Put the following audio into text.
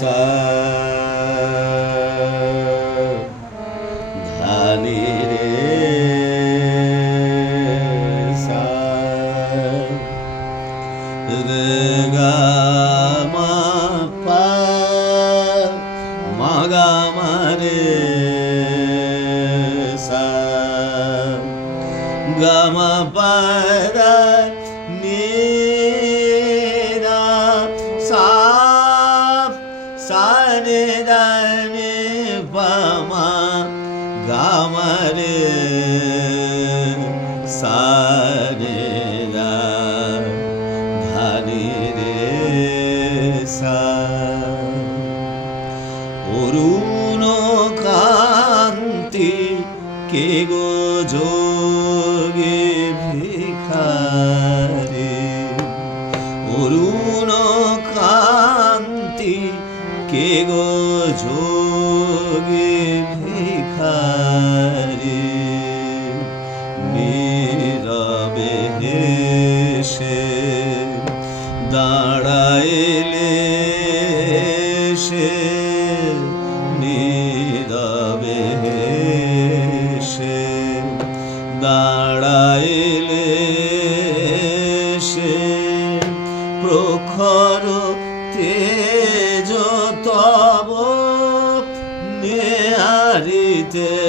সা ধানি রে সা রে গা মা পা মা গা মা রে সা গা মা পা রা নি রা সা সা রে রা নি পা মা গা মা রে সা রে রা ধা নি রে সা অরুণ কান্তি কে গো যোগে ভিখারি অরুণ কান্তি কে গো যোগে ভিখারি নীরবে হেসে দাঁড়াইলে সে নীরবে হেসে দাঁড়াইলে সে প্রখর তেজ তব নেহারিতে